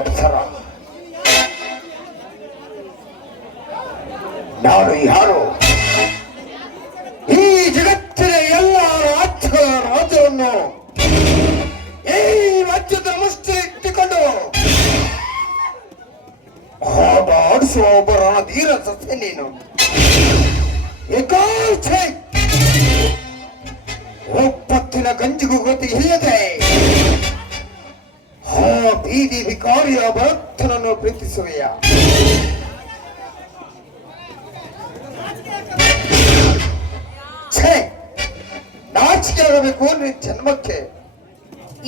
ಅಪ್ಸರ, ನಾನು ಯಾರು? ಈ ಜಗತ್ತಿನ ಎಲ್ಲ ರಾಜ್ಯವನ್ನು ಈ ರಾಜ್ಯದ ಮುಷ್ಟಿ ಇಟ್ಟುಕೊಂಡು ಆಟ ಆಡಿಸುವ ಒಬ್ಬ ಧೀರ ಸಸ್ಯ ನೀನು. ಒಪ್ಪತ್ತಿನ ಗಂಜಿಗೂ ಗತಿ ಇಲ್ಲದೆ ಆ ಬೀದಿ ವಿಕಾರಿಯ ಭಕ್ತನನ್ನು ಪ್ರೀತಿಸುವೆಯ? ನಾಚಿಕೆ ಆಗಬೇಕು ನಿನ್ ಜನ್ಮಕ್ಕೆ.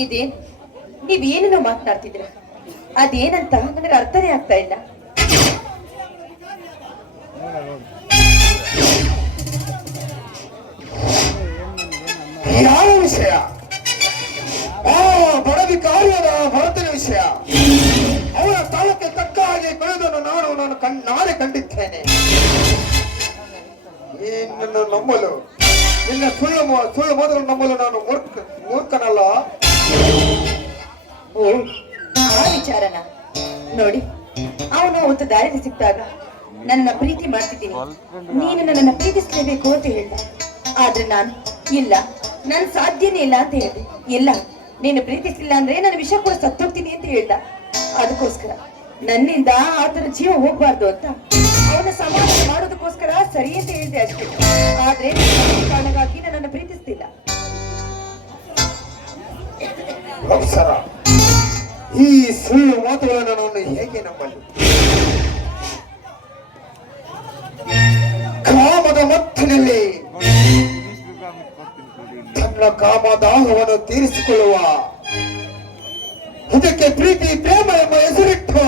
ಇದೇನ್ ನೀವೇನೇನೋ ಮಾತನಾಡ್ತಿದ್ರ? ಅದೇನಂತ ನನಗೆ ಅರ್ಥನೇ ಆಗ್ತಾ ಇಲ್ಲ. ಯಾವ ವಿಷಯ? ಆ ಬಡವಿ ಕಾರ್ಯದ ಭರತನ ವಿಷಯ. ಅವನ ತಾಳಕ್ಕೆ ತಕ್ಕ ಹಾಗೆ ಬೆಳೆದನ್ನು ನಾನೇ ಕಂಡಿದ್ದೇನೆ. ನಿನ್ನನ್ನು ನಂಬಲು, ನಿನ್ನ ಸುಳ್ಳು ಮೊದಲು ನಂಬಲು ನಾನು ಮೂರ್ಖನಲ್ಲ. ಓ, ಆ ವಿಚಾರನ ನೋಡಿ. ಅವನು ಅವತ್ತು ದಾರಿಯಲ್ಲಿ ಸಿಕ್ತಾಗ ನನ್ನ ಪ್ರೀತಿ ಮಾಡ್ತಿದ್ದೀನಿ, ನೀನು ನನ್ನನ್ನು ಪ್ರೀತಿಸಲೇಬೇಕು ಅಂತ ಹೇಳ್ದ. ಆದ್ರೆ ನಾನು ಇಲ್ಲ, ನನ್ ಸಾಧ್ಯನೇ ಇಲ್ಲ ಅಂತ ಹೇಳಿದೆ. ಇಲ್ಲ, ನೀನು ಪ್ರೀತಿಸಿಲ್ಲ ಅಂದ್ರೆ ನನ್ನ ವಿಷಯ ಕೂಡ ಸತ್ತೋಗ್ತೀನಿ ಅಂತ ಹೇಳ್ದ. ಅದಕ್ಕೋಸ್ಕರ ನನ್ನಿಂದ ಆತರ ಜೀವ ಹೋಗ್ಬಾರ್ದು ಅಂತ ಅವನ ಸಮಾಧಾನ ಮಾಡೋದಕ್ಕೋಸ್ಕರ ಸರಿ ಅಂತ ಹೇಳಿದೆ ಅಷ್ಟೇ. ಆದ್ರೆ ಕಾರಣಕ್ಕಾಗಿ ನನ್ನನ್ನು ಪ್ರೀತಿಸ್ತಿಲ್ಲ. ಅಪ್ಸರ, ಈ ಸುಳ್ಳು ಮಾತುಗಳನ್ನು ನಾನು ಹೇಗೆ ನಂಬಲಿ? ಕಾಮದ ಮತ್ತಿನಲ್ಲಿ ತನ್ನ ಕಾಮದಾಹವನ್ನು ತೀರಿಸಿಕೊಳ್ಳುವ ಇದಕ್ಕೆ ಪ್ರೀತಿ ಪ್ರೇಮ ಎಂಬ ಹೆಸರಿಟ್ಟು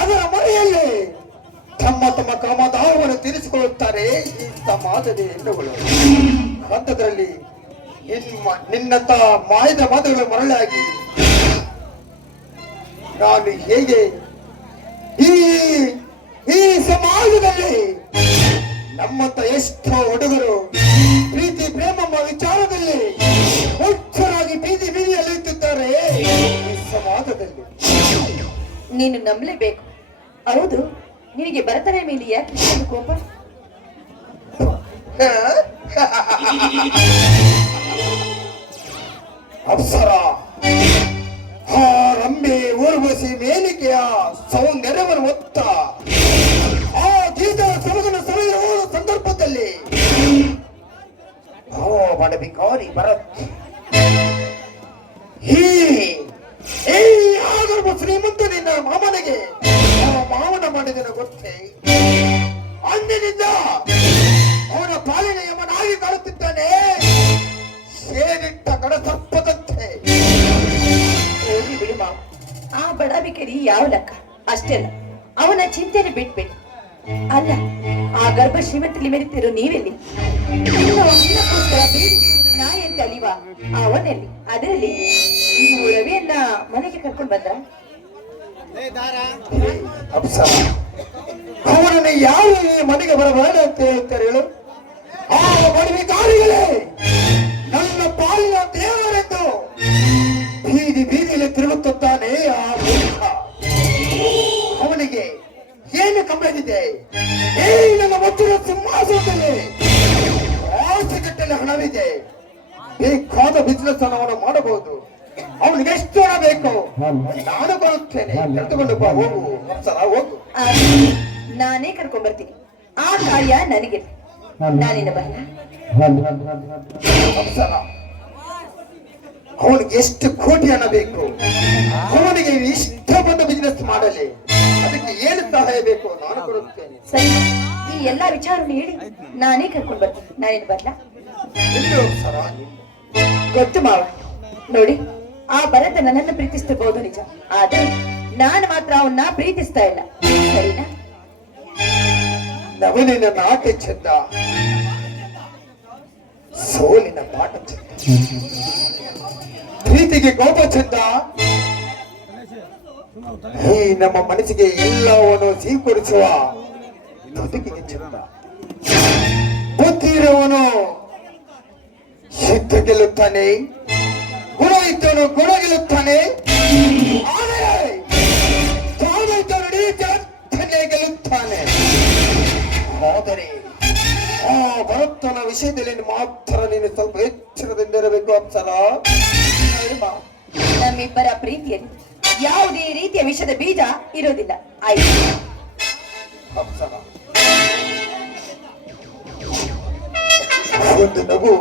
ಅದರ ಮನೆಯಲ್ಲಿ ತಮ್ಮ ಕಾಮದಾಹವನ್ನು ತೀರಿಸಿಕೊಳ್ಳುತ್ತಾರೆ ಈ ಸಮಾಜದ ಹೆಣ್ಣುಗಳು. ಅಂಥದ್ರಲ್ಲಿ ನಿನ್ನಂತ ಮಾಯದ ಮಾತುಗಳು ಮರಳಾಗಿ ನಾನು ಹೇಗೆ ಈ ಸಮಾಜದಲ್ಲಿ ನಮ್ಮಂತ ಎಷ್ಟೋ ಹುಡುಗರು ಪ್ರೀತಿ ಪ್ರೇಮ ವಿಚಾರದಲ್ಲಿ ಹುಚ್ಚರಾಗಿ ಬೀದಿ ಬೀದಿಯಲ್ಲಿ ಇಟ್ಟಿದ್ದಾರೆ ಈ ಸಮಾಜದಲ್ಲಿ. ನೀನು ನಂಬಲೇಬೇಕು. ಹೌದು, ನಿನಗೆ ಭರತನ ಮೇಲೆ ಯಾಕೆ ಇಷ್ಟೊಂದು ಕೋಪ? ಅಪ್ಸರ, ಆ ರಂಬೆ ಊರ್ವಶಿ ಮೇಲಿಕೆಯ ಸೌಂದರ್ಯವನ್ನು ಹೊತ್ತ ಆ ಗೀತದ ಸಮಗನ ಸಮಯದ ಸಂದರ್ಭದಲ್ಲಿ ಬಡಬಿಕಾರಿ ಭರತ್ ಶ್ರೀಮಂತ ನಿನ್ನ ಮಾಮನಿಗೆ ಮಾವನ ಮಾಡಿದನ ಗೊತ್ತೇ? ಅಂದಿನಿಂದ ಅವನ ಪಾಲಿನ ಯಮನಾಗಿ ಕಾಣುತ್ತಿದ್ದಾನೆ, ಸೇರಿಟ್ಟ ಕಡಸಪ್ಪದಂತೆ. ಹೋಗಿ ಬಿಡು ಮಾವ, ಆ ಬಡಬಿಕರಿ ಯಾವ ಲೆಕ್ಕ ಅಷ್ಟೇ ಅಲ್ಲ. ಅವನ ಚಿಂತೆನೆ ಬಿಟ್ಬಿಟ್ಟು ಅಲ್ಲ, ಆ ಗರ್ಭ ಶ್ರೀಮಂತಲಿ ಮೆರಿತಿರೋ ನೀವೆಲ್ಲಿ? ನಾಯಿ ಅಂತ ಅಲಿವಾ ಅವನಲ್ಲಿ? ಅದರಲ್ಲಿ ನೀವು ರವಿಯನ್ನ ಮನೆಗೆ ಕರ್ಕೊಂಡು ಬಂದ್ರ? ಅವನನ್ನು ಯಾವ ಮನೆಗೆ ಬರಬಾರದು ಅಂತ ಹೇಳ್ತಾರೆ ಹೇಳು? ಆ ಬಡವಿಕಾರಿಗಳೇ ನನ್ನ ಪಾಲಿನ ದೇವರೆಂದು ಬೀದಿ ಬೀದಿಯಲ್ಲಿ ತಿರುಗುತ್ತಾನೆ ಆ ಮೂರ್ಖ. ಅವನಿಗೆ ಏನು ಕಂಬಳಿದೆ? ನನ್ನ ಮತ್ತಿನ ಸಿಂಹಾಸನದಲ್ಲಿ ಆಸೆಗಟ್ಟಲೆ ಹಣವಿದೆ. ಬೇಕಾದ ಬಿಸ್ನೆಸ್ ಅವನು ಮಾಡಬಹುದು. ಅವನಿಗೆ ಎಷ್ಟು ಹಣ ಬೇಕು ನಾನು ಕೊಡುತ್ತೇನೆ. ಕರೆದುಕೊಂಡು ಬಾ, ಹೋಗು ಅಪ್ಸರ, ಹೋಗು. ನಾನೇ ಕರ್ಕೊಂಡ್ ಬರ್ತೀನಿ. ಆ ಕಾರ್ಯ ನನಗೆ ನಾನಿನ್ನ ಬರಲ್ಲ. ಅಪ್ಸರ, ಅವನಿಗೆ ಎಷ್ಟು ಕೋಟಿ ಹಣ ಬೇಕು? ಅವನಿಗೆ ಇಷ್ಟ ಬಂದ ಬಿಸ್ನೆಸ್ ಮಾಡಲಿ. ಅದಕ್ಕೆ ಏನು ಸಹಾಯ ಬೇಕು ನಾನು ಕೊಡುತ್ತೇನೆ. ಸರಿ, ಈ ಎಲ್ಲಾ ವಿಚಾರವನ್ನು ಹೇಳಿ ನಾನೇ ಕರ್ಕೊಂಡ್ ಬರ್ತೀನಿ. ನಾನಿನ್ನ ಬರಲ್ಲ. ಗೊತ್ತು ಮಾವ, ನೋಡಿ, ಆ ಭರತ ನನ್ನನ್ನು ಪ್ರೀತಿಸಬಹುದು ನಿಜ, ಆದ್ರೆ ನಾನು ಮಾತ್ರ ಅವನ್ನ ಪ್ರೀತಿಸ್ತಾ ಇಲ್ಲ. ಸರಿನಾ? ನವನಿನ ನಾಟ್ಯ ಚಂದ, ಸೋಲಿನ ಪಾಠ ಚಂದ, ಪ್ರೀತಿಗೆ ಕೋಪ ಚಂದ, ಈ ನಮ್ಮ ಮನಸ್ಸಿಗೆ ಎಲ್ಲವನ್ನು ಸ್ವೀಕರಿಸುವ ಬದುಕಿಗೆ ಚಂದ. ಬುದ್ಧಿ ಇರುವವನು ಸಿದ್ಧ ಗೆಲ್ಲುತ್ತಾನೆ, ಗುಣ ಇದ್ದವನು ಗುಣ ಗೆಲ್ಲುತ್ತಾನೆ. ಆದರೆ ಗೆಲ್ಲುತ್ತಾನೆ. ಆದರೆ ಆ ಭರತನ ವಿಷಯದಲ್ಲಿ ಮಾತ್ರ ನೀನು ಸ್ವಲ್ಪ ಎಚ್ಚರದಿಂದಿರಬೇಕು ಅಪ್ಸರ. ನೋಡುವ, ನಮ್ಮಿಬ್ಬರ ಪ್ರೀತಿಯಲ್ಲಿ ಯಾವುದೇ ರೀತಿಯ ವಿಷದ ಬೀಜ ಇರೋದಿಲ್ಲ. ಆಯ್ತು ಅಪ್ಸರ, ಒಂದು ನಗು,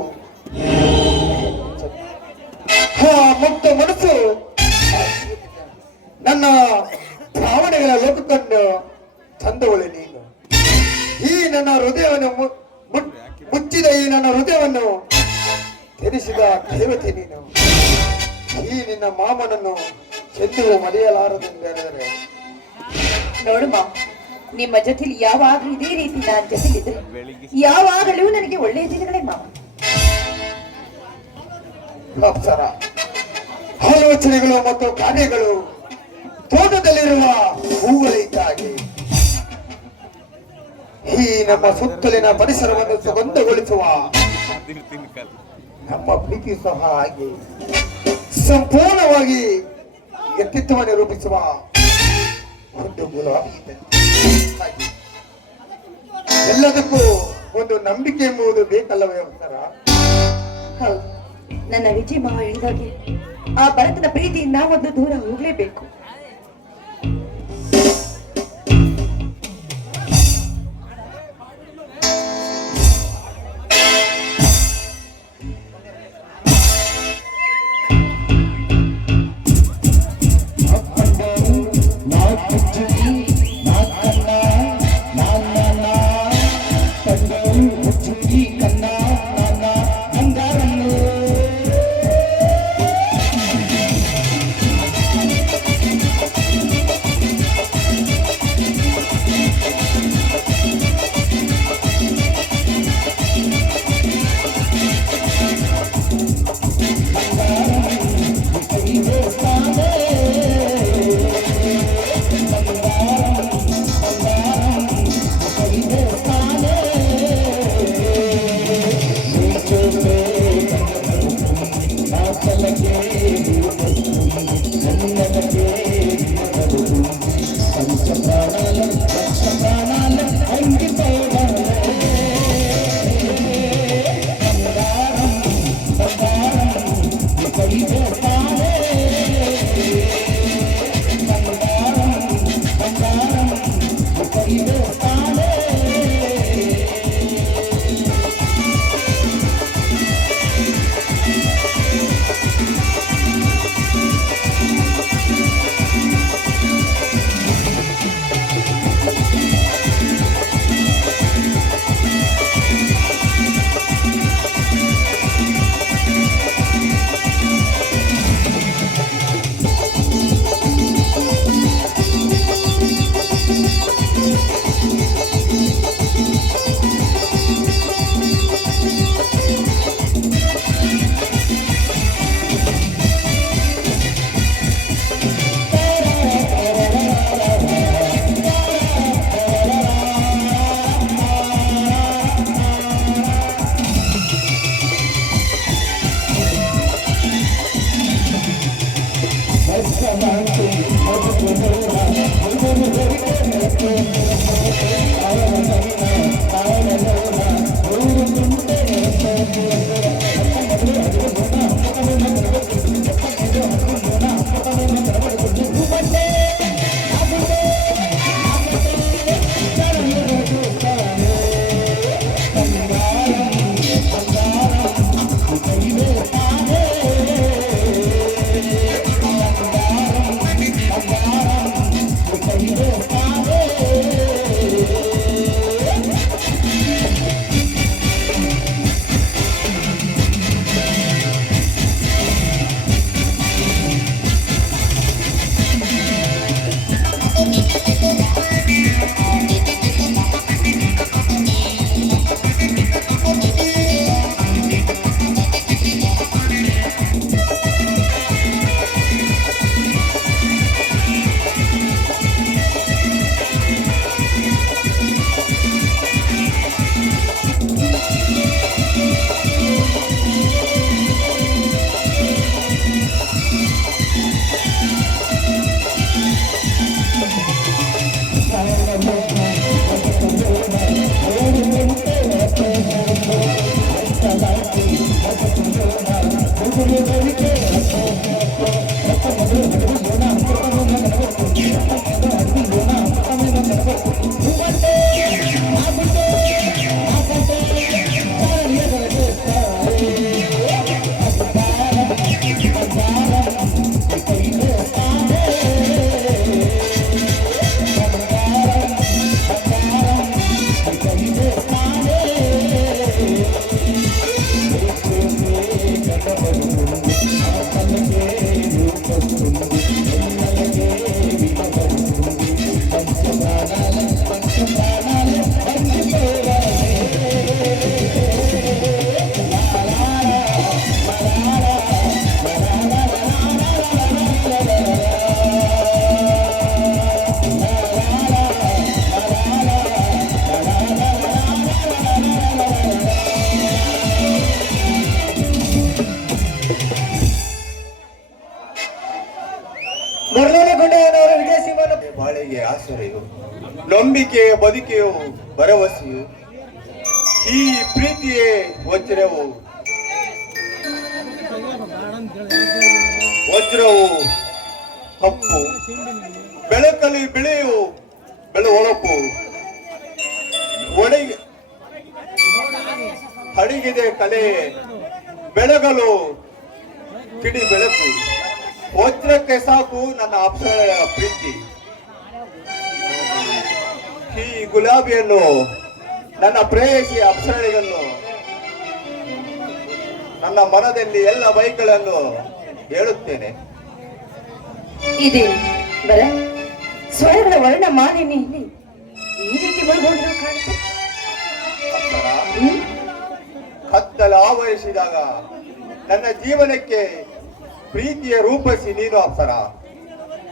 ಮುಕ್ತ ಮನಸ್ಸು, ನನ್ನ ಭಾವನೆಗಳ ಲೋಕಕ್ಕನ್ನು ತಂದವಳು ನೀನು. ಈ ನನ್ನ ಹೃದಯವನ್ನು ಮುಚ್ಚಿದ ಈ ನನ್ನ ಹೃದಯವನ್ನು ತೆರೆಸಿದ ದೇವತೆ ನೀನು. ಈ ನಿನ್ನ ಮಾಮನನ್ನು ಎಂದಿಗೂ ಮರೆಯಲಾರದೆಂದರೆ. ನೋಡುವ, ನಿಮ್ಮ ಜೊತೆಲಿ ಯಾವಾಗಲೂ ಇದೇ ರೀತಿ ನಾನು ಜೊತೆಲಿದ್ರೆ ಯಾವಾಗಲೂ ನನಗೆ ಒಳ್ಳೆಯ ದಿನಗಳೇ ಮಾವ. ಅಪ್ಸರ, ಆಲೋಚನೆಗಳು ಮತ್ತು ಕಾರ್ಯಗಳು ತೋಟದಲ್ಲಿರುವ ಹೂಗಳಿದ್ದಾಗಿ ಈ ನಮ್ಮ ಸುತ್ತಲಿನ ಪರಿಸರವನ್ನು ಸುಗಂಧಗೊಳಿಸುವ ನಮ್ಮ ಪ್ರೀತಿ ಸಹ ಹಾಗೆ ಸಂಪೂರ್ಣವಾಗಿ ವ್ಯಕ್ತಿತ್ವವನ್ನು ರೂಪಿಸುವ ಒಂದು ಗುಲಾಬಿ ಇದ್ದಂತೆ. ಹಾಗೆ ಎಲ್ಲದಕ್ಕೂ ಒಂದು ನಂಬಿಕೆ ಎಂಬುದು ಬೇಕಲ್ಲವೇ ಅಪ್ಸರ? ಹೌದು, ನನ್ನ ವಿಜಯ ಮಾವ ಹೇಳಿದಾಗೆ ಆ ಭರತನ ಪ್ರೀತಿಯಿಂದ ಒಂದು ದೂರ ಹೋಗ್ಲೇಬೇಕು. ಗುಂಡೆಯನವರ ವಿದೇಶಿ ಬಾಳೆಗೆ ಆಸರೆಯು, ನಂಬಿಕೆಯ ಬದುಕೆಯು, ಭರವಸೆಯು, ಈ ಪ್ರೀತಿಯೇ ವಜ್ರವು ಕಪ್ಪು, ಬೆಳಕಲ್ಲಿ ಬಿಳೆಯು ಹೊಳಪು, ಅಡಿಗಿದೆ ಕಲೆ ಬೆಳಗಲು ಕಿಡಿ ಬೆಳಕು, ವಜ್ರಕ್ಕೆ ಸಾಕು ನನ್ನ ಅಪ್ಸರೆಯ ಪ್ರೀತಿ. ಈ ಗುಲಾಬಿಯನ್ನು ನನ್ನ ಪ್ರೇಯಸಿ ಅಪ್ಸರೆಯನ್ನು ನನ್ನ ಮನದಲ್ಲಿ ಎಲ್ಲ ಬೈಕ್ಗಳನ್ನು ಹೇಳುತ್ತೇನೆ. ಇದೆ ಬರ ಸ್ವರಗಳ ವರ್ಣ ಮಾಲಿನ್ಯ ಇಲ್ಲಿ ಈ ರೀತಿ ಮುಳುಗೋಗಿರೋ ಕಾಣುತ್ತೆ. ಕತ್ತಲು ಆವರಿಸಿದಾಗ ನನ್ನ ಜೀವನಕ್ಕೆ ಪ್ರೀತಿಯ ರೂಪಿಸಿ ನೀನು ಅಪ್ಸರ.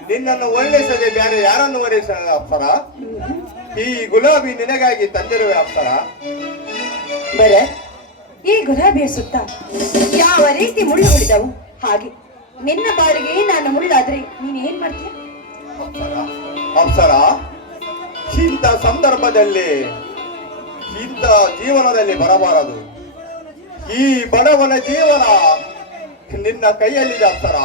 ನಿನ್ನನ್ನು ಒಲಿಸದೆ ಬೇರೆ ಯಾರನ್ನು ಒಲಿಸ ಅಪ್ಸರ? ಈ ಗುಲಾಬಿ ನಿನಗಾಗಿ ತಂದಿರುವೆ ಅಪ್ಸರ. ಬರ ಈ ಗುಲಾಬಿಯ ಸುತ್ತ ಯಾವ ರೀತಿ ಮುಳ್ಳು ಹೊಡಿದವು, ಹಾಗೆ ನಿನ್ನ ಬಾಳಿಗೆ ನಾನು ಮುಳ್ಳಾದ್ರೆ ನೀನ್ ಏನ್ ಮಾಡ್ತೀಯ? ಅಪ್ಸರ, ಇಂಥ ಸಂದರ್ಭದಲ್ಲಿ ಇಂಥ ಜೀವನದಲ್ಲಿ ಬರಬಾರದು. ಈ ಬಡವನ ಜೀವನ ನಿನ್ನ ಕೈಯಲ್ಲಿದೆ ಅಪ್ಸರ.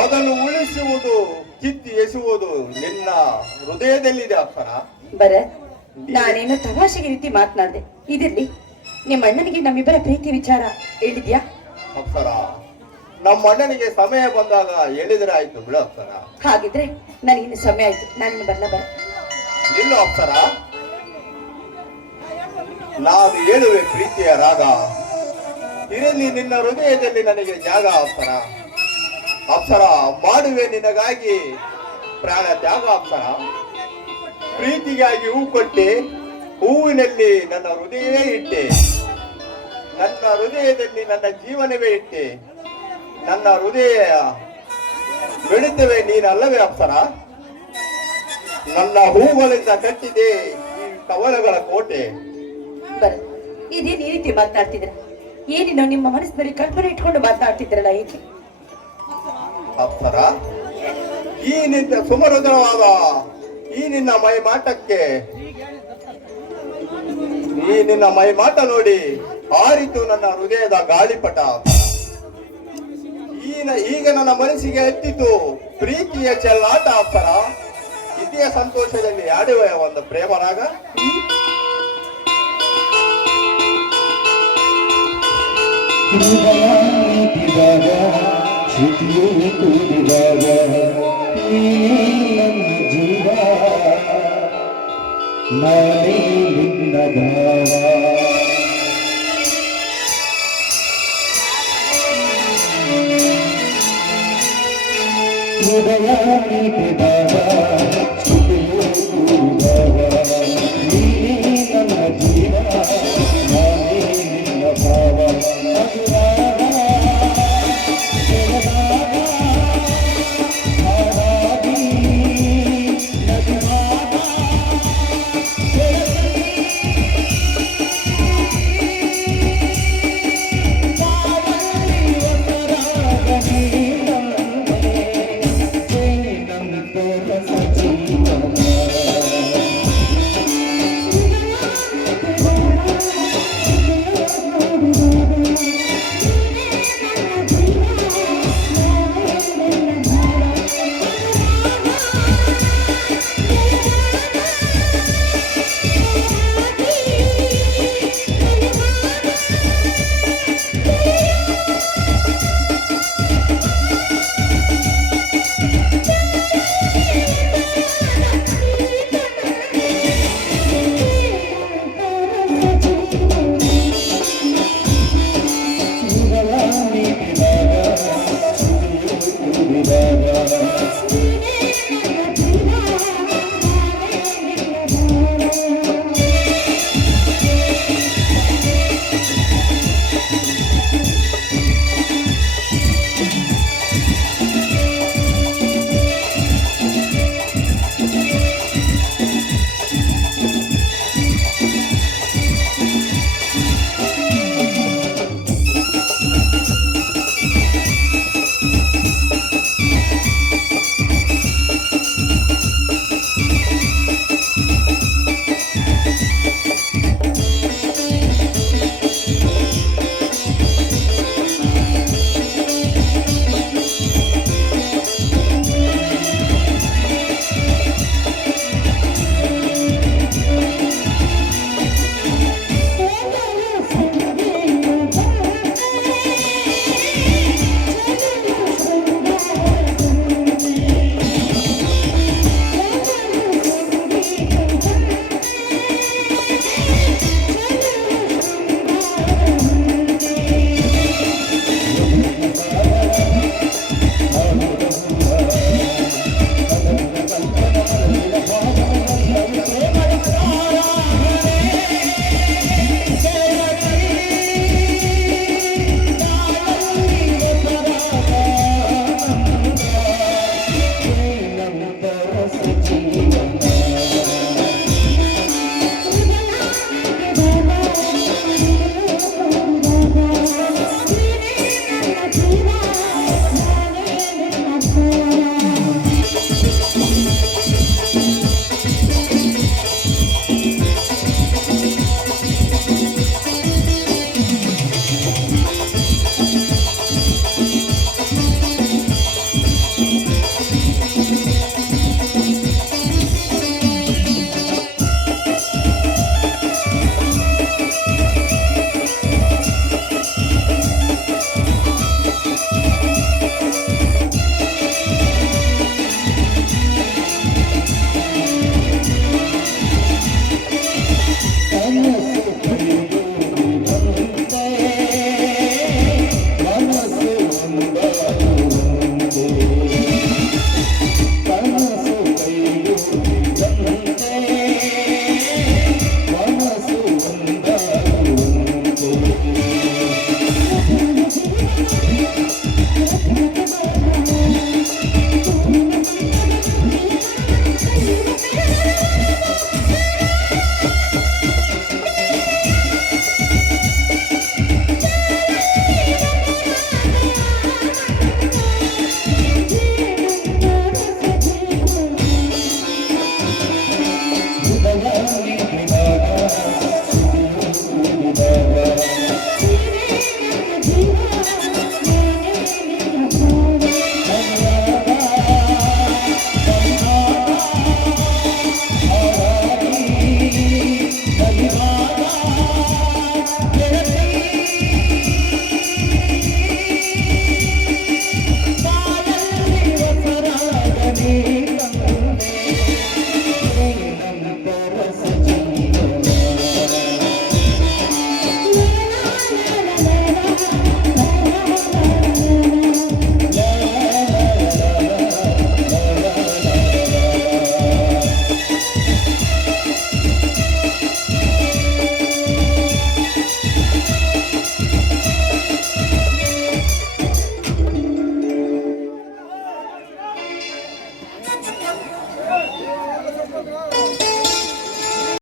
ಅದನ್ನು ಉಳಿಸುವುದು, ಕಿತ್ತಿ ಎಸುವುದು ನಿನ್ನ ಹೃದಯದಲ್ಲಿದೆ ಅಪ್ಸರ. ಬರ ನಾನೇನು ತಮಾಷೆಗೆ ರೀತಿ ಮಾತನಾಡಿದೆ. ಇದಿರ್ಲಿ, ನಿಮ್ಮ ಅಣ್ಣನಿಗೆ ನಮ್ಮಿಬ್ಬರ ಪ್ರೀತಿ ವಿಚಾರ ಹೇಳಿದ್ಯಾ? ಅಪ್ಸರ, ನಮ್ಮ ಅಣ್ಣನಿಗೆ ಸಮಯ ಬಂದಾಗ ಹೇಳಿದ್ರೆ ಆಯ್ತು ಬಿಡು ಅಪ್ಸರ. ಹಾಗಿದ್ರೆ ನನಗಿನ್ನು ಸಮಯ ಆಯ್ತು, ನಾನಿನ್ನು ಬರಲ. ಬರ ನಿಲ್ಲು ಅಪ್ಸರ, ನಾನು ಹೇಳುವೆ ಪ್ರೀತಿಯ ರಾಗ. ಇರಲಿ ನಿನ್ನ ಹೃದಯದಲ್ಲಿ ನನಗೆ ಜಾಗ ಅಪ್ಸರ. ಅಪ್ಸರ, ಮಾಡುವೆ ನಿನಗಾಗಿ ಪ್ರಾಣ ತ್ಯಾಗ ಅಪ್ಸರ. ಪ್ರೀತಿಗಾಗಿ ಹೂ ಕೊಟ್ಟೆ, ಹೂವಿನಲ್ಲಿ ನನ್ನ ಹೃದಯವೇ ಇಟ್ಟೆ. ನನ್ನ ಹೃದಯದಲ್ಲಿ ನನ್ನ ಜೀವನವೇ ಇಟ್ಟೆ. ನನ್ನ ಹೃದಯ ಬೆಳಿತವೆ ನೀನಲ್ಲವೇ ಅಪ್ಸರ? ನನ್ನ ಹೂಗಳಿಂದ ಕಟ್ಟಿದೆ ಈ ಕವಲಗಳ ಕೋಟೆ. ಬರ ಇದೇನು ಈ ರೀತಿ ಮಾತನಾಡ್ತಿದ್ರ? ಏನೇನೋ ನಿಮ್ಮ ಮನಸ್ಸಿನಲ್ಲಿ ಕಲ್ಪನೆ ಇಟ್ಕೊಂಡು ಮಾತನಾಡ್ತಿದ್ರಲ್ಲ, ಏಕೆ? ಅಪ್ಸರ, ಈ ನಿನ್ನ ಸುಮರುದ್ರವಾದ ಈ ನಿನ್ನ ಮೈ ಮಾಟ ನೋಡಿ ಹಾರಿತು ನನ್ನ ಹೃದಯದ ಗಾಳಿಪಟ. ಈಗ ನನ್ನ ಮನಸ್ಸಿಗೆ ಎತ್ತಿತು ಪ್ರೀತಿಯ ಚೆಲ್ಲಾಟ ಅಪ್ಸರ. ಇದೇ ಸಂತೋಷದಲ್ಲಿ ಆಡುವ ಒಂದು ಪ್ರೇಮರಾಗ. ಜೀವ ನಾನೇ ನಿನ್ನ ಗಾವ. ಹೃದಯ ನೀತಿದಾಗ